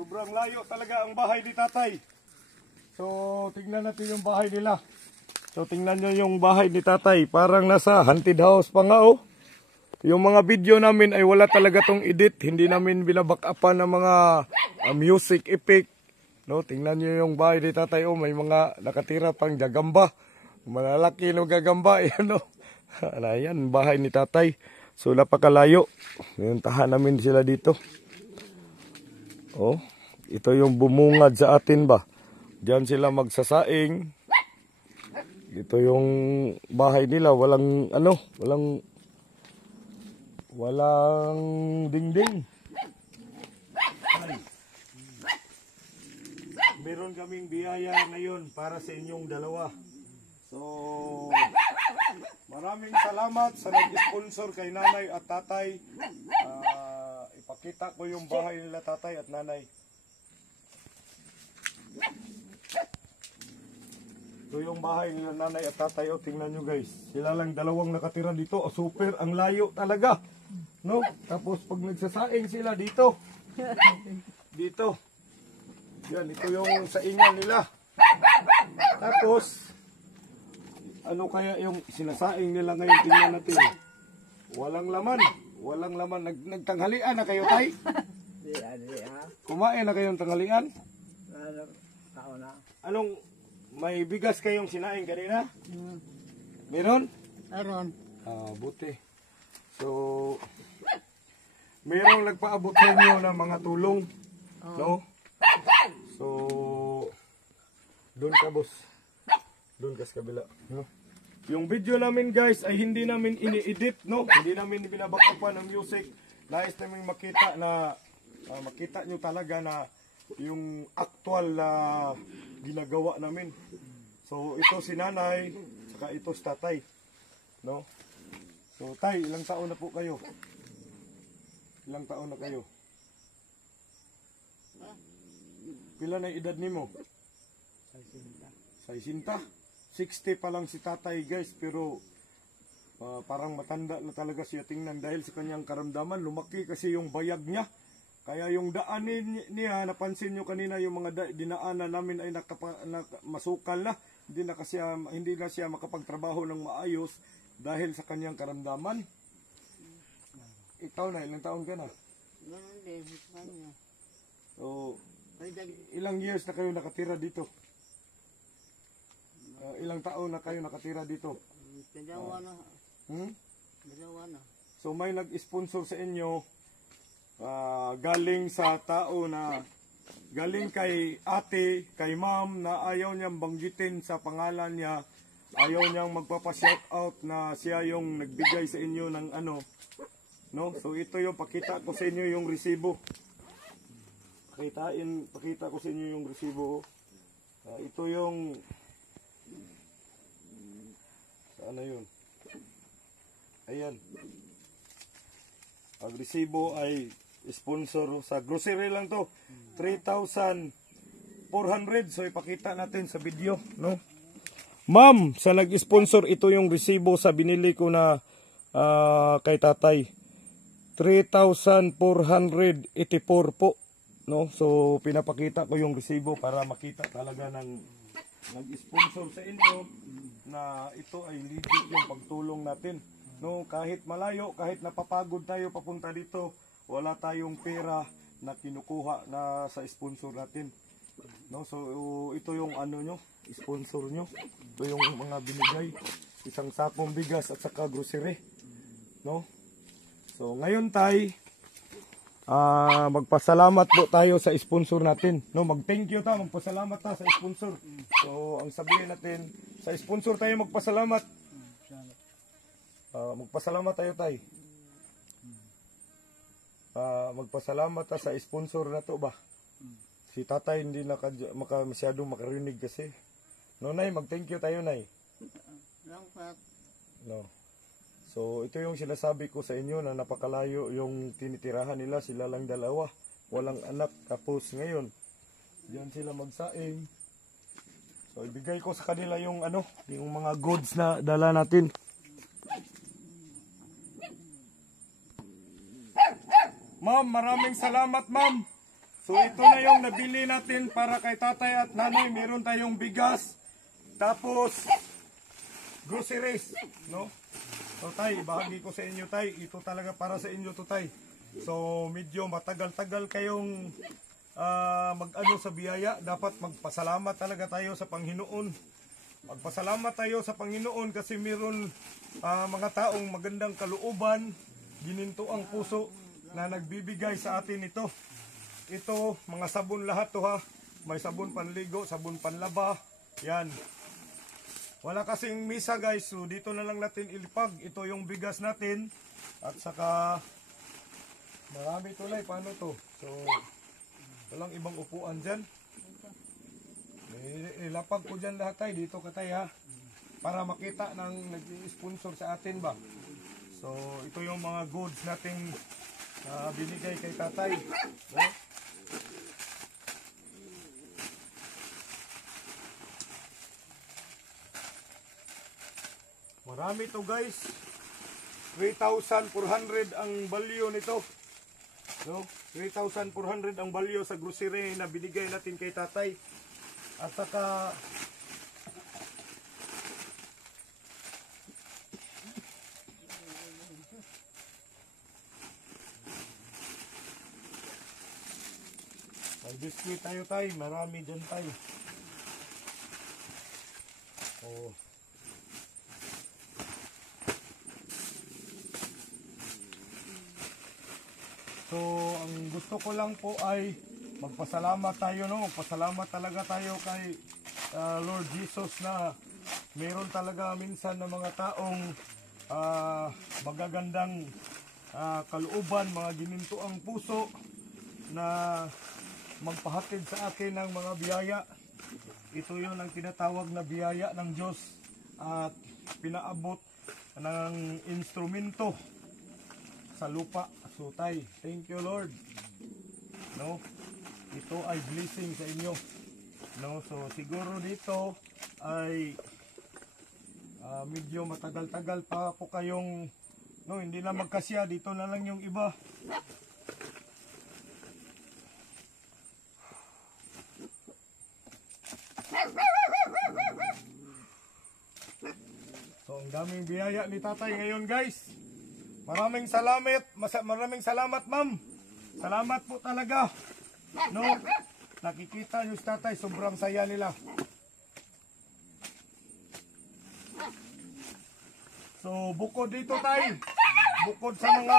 Sobrang layo talaga ang bahay ni tatay. So, tingnan natin yung bahay nila. So, tingnan nyo yung bahay ni tatay. Parang nasa haunted house pa nga, oh. Yung mga video namin ay wala talaga tong edit. Hindi namin binabackupan ng mga music effect. No, tingnan nyo yung bahay ni tatay, oh. May mga nakatira pang gagamba. Malalaki no gagamba. Ayan, oh. Ayan, bahay ni tatay. So, napakalayo. Yung tahan namin sila dito. Oh, ito yung bumungad sa atin ba. Diyan sila magsasaing. Ito yung bahay nila, walang walang dingding. Ay. Meron kaming biyaya ngayon para sa inyong dalawa. So, maraming salamat sa nag-sponsor kay nanay at tatay. Ipakita ko yung bahay nila tatay at nanay. Ito yung bahay nila nanay at tatay. O, tingnan nyo guys. Sila lang dalawang nakatira dito. O, super, ang layo talaga. No? Tapos pag nagsasaing sila dito. Dito. Yan, ito yung saingan nila. Tapos, ano kaya yung sinasaing nila ngayon? Tingnan natin. Walang laman. Walang laman. Nagtanghalian na kayo, tay? Kumain na kayong tanghalian? Anong, may bigas kayong sinaing kanina? Meron? Meron. Buti. So, mayroong nagpaabot sa inyo ng mga tulong. No? So, doon ka boss. Doon ka sa kabila. No? Yung video namin guys ay hindi namin ini-edit, no? Hindi namin binabackupan ng music. Nais namin makita na makita nyo talaga na yung actual na ginagawa namin. So ito si nanay, saka ito si tatay, no? So tay, ilang taon na po kayo? Ilang taon na kayo? Pila na edad nimo? 60. 60 pa lang si tatay guys, pero parang matanda na talaga siya tingnan dahil sa kanyang karamdaman. Lumaki kasi yung bayag niya. Kaya yung daanin niya, napansin nyo kanina yung mga dinaanan namin ay masukal na. Hindi na siya makapagtrabaho ng maayos dahil sa kanyang karamdaman. Ikaw na, ilang taon ka na? Ganun din. So, ilang years na kayo nakatira dito? Ilang taon na kayo nakatira dito? Dalawa na. Dalawa na. So may nag-sponsor sa inyo galing sa tao na galing kay ate, kay ma'am na ayaw niyang banggitin sa pangalan niya. Ayaw niyang magpapa-shout out na siya yung nagbigay sa inyo ng ano. No? So ito yung pakita ko sa inyo yung resibo. Pakita ko sa inyo yung resibo. Ito yung ano yun? Ayan. Ang resibo ay sponsor sa grocery lang to. 3,400. So ipakita natin sa video, no? Ma'am, sa nag-sponsor, ito yung resibo sa binili ko na kay tatay. 3,484 po, no? So pinapakita ko yung resibo para makita talaga ng nag-sponsor sa inyo na ito ay legit yung pagtulong natin. No, kahit malayo, kahit napapagod tayo papunta dito, wala tayong pera na kinukuha na sa sponsor natin. No, so ito yung ano nyo, sponsor nyo. Ito yung mga binigay, isang sakong bigas at saka grocery. No? So ngayon magpasalamat po tayo sa sponsor natin. No, mag-thank you tayo, magpasalamat tayo sa sponsor. So ang sabihin natin, sa sponsor tayo magpasalamat. Magpasalamat tayo tay. Magpasalamat tayo sa sponsor na to ba. Si tatay hindi masyadong makarinig kasi. No, nay, mag-thank you tayo, nay. No. So, ito yung sinasabi ko sa inyo na napakalayo yung tinitirahan nila. Sila lang dalawa. Walang anak. Tapos ngayon, diyan sila magsaing. So, ibigay ko sa kanila yung yung mga goods na dala natin. Ma'am, maraming salamat, ma'am. So ito na yung nabili natin para kay tatay at nanay. Meron tayong bigas. Tapos groceries, no? So tay, bahagi ko sa inyo tay. Ito talaga para sa inyo to tay. So medyo matagal-tagal kayong mag-ano sa biyaya. Dapat magpasalamat talaga tayo sa Panginoon. Magpasalamat tayo sa Panginoon kasi meron mga taong magandang kalooban, gininto ang puso na nagbibigay sa atin ito. Ito, mga sabon lahat to ha. May sabon panligo, sabon panlaba. Yan. Wala kasing misa guys, so dito na lang natin ilipag. Ito yung bigas natin. At saka, marami tulay. Paano to? So, walang ibang upuan dyan. Ilapag ko dyan lahat tayo. Dito ka tayo ha. Para makita ng nag-sponsor sa atin ba. So, ito yung mga goods nating binigay kay tatay. No? Marami to guys. 3,400 ang value nito. No? 3,400 ang value sa grocery na binigay natin kay tatay. At saka may biscuit tayo tay. Marami dyan tayo. Oh. So, ang gusto ko lang po ay magpasalamat tayo, no? Magpasalamat talaga tayo kay Lord Jesus na meron talaga minsan ng mga taong magagandang kalooban, mga gininto ang puso na magpahatid sa akin ng mga biyaya. Ito yun ang tinatawag na biyaya ng Diyos at pinaabot ng instrumento sa lupa. So tay, thank you Lord. No? Ito ay blessing sa inyo. No? So siguro dito ay medyo matagal-tagal pa po kayong hindi na magkasya. Dito na lang yung iba. So ang daming biyaya ni tatay ngayon guys. Maraming salamat ma'am. Salamat po talaga. No? Nakikita nyo si tatay, sobrang saya nila. So bukod dito tayo, bukod sa mga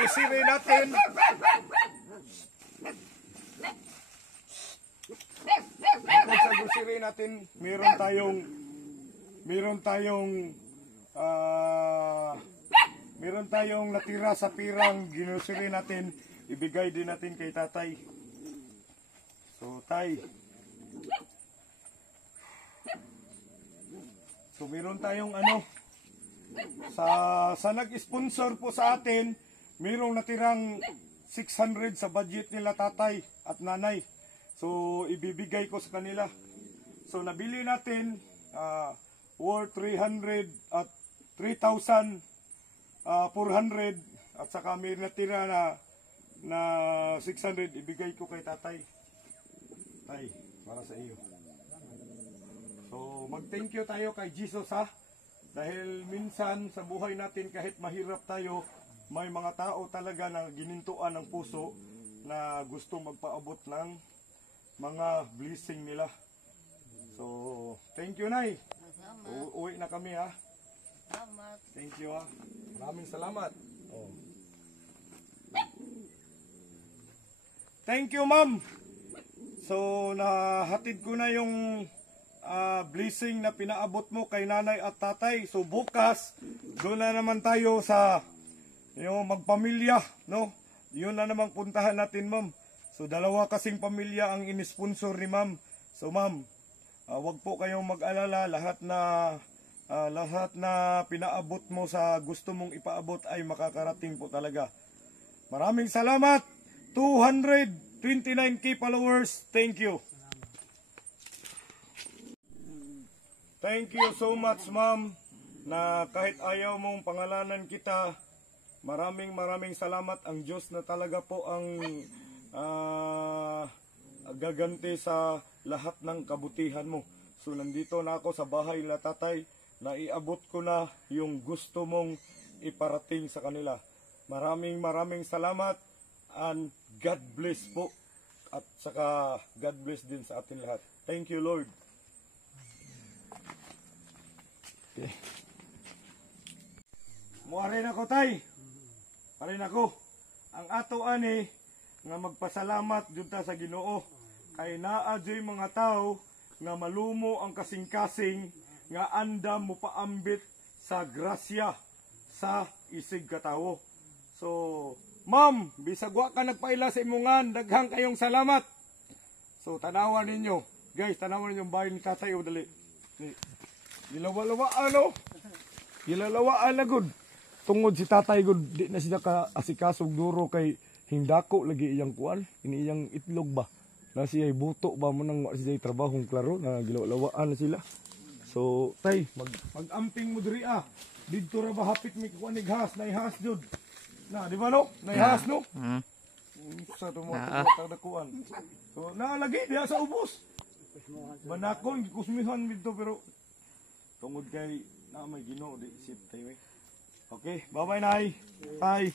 grocery natin, meron tayong natira sa pirang grocery natin, ibigay din natin kay tatay. So tay, so meron tayong sa nag-sponsor po sa atin, mayroong natirang 600 sa budget nila tatay at nanay. So ibibigay ko sa kanila. So nabili natin worth 300 at 3,400 at saka may natira na 600, ibigay ko kay tatay. Tay, para sa iyo. So mag-thank you tayo kay Jesus ha. Dahil minsan sa buhay natin kahit mahirap tayo, may mga tao talaga na ginintuan ng puso na gusto magpaabot ng mga blessing nila. So, thank you Nay. Uwi na kami ha. Salamat. Thank you ha. Maraming salamat. Oh. Thank you ma'am. So, nahatid ko na yung blessing na pinaabot mo kay nanay at tatay. So bukas, doon na naman tayo sa magpamilya, no? Yun na namang puntahan natin, ma'am. So dalawa kasing pamilya ang inisponsor ni ma'am. So ma'am, wag po kayong mag-alala, lahat na pinaabot mo sa gusto mong ipaabot ay makakarating po talaga. Maraming salamat. 229k followers. Thank you. Thank you so much ma'am, na kahit ayaw mong pangalanan kita, maraming salamat. Ang Diyos na talaga po ang gaganti sa lahat ng kabutihan mo. So nandito na ako sa bahay nila tatay, na iabot ko na yung gusto mong iparating sa kanila. Maraming salamat and God bless po. At saka God bless din sa atin lahat. Thank you, Lord. Okay. Muari na ko, tay. Parin ako. Ang ato ani nga magpasalamat jud ta sa Ginoo kay naa joy mga tao nga malumo ang kasing-kasing nga andam mo paambit sa grasya sa isig katawo. So, ma'am, bisag wa ka nagpaila sa imungan, daghang kayong salamat. So, tanawan ninyo. Guys, tanawan ninyo yung bahay ni tatay o dali. Gilawa-lawaan o. Gilalawaan na gud. Tungod si tatay gud, di na sila ka asikasog duro kay hindako lagi iyang kuan, ini iyang itlog ba. Na siya buto ba mo nang siya trabahong klaro na gilawa-lawaan na sila. So, tay, mag-amping mo diri ah. Didto ra ba hapit mi kuan ihas, na ihas jud. Na, di ba no? Na ihas no? Sa tumo ta kuan. So, naalagi diha sa ubos. Banakon gikusmihan dito pero tungod kay na may Ginoo di sip tayo. Okay, bye-bye nay. Bye.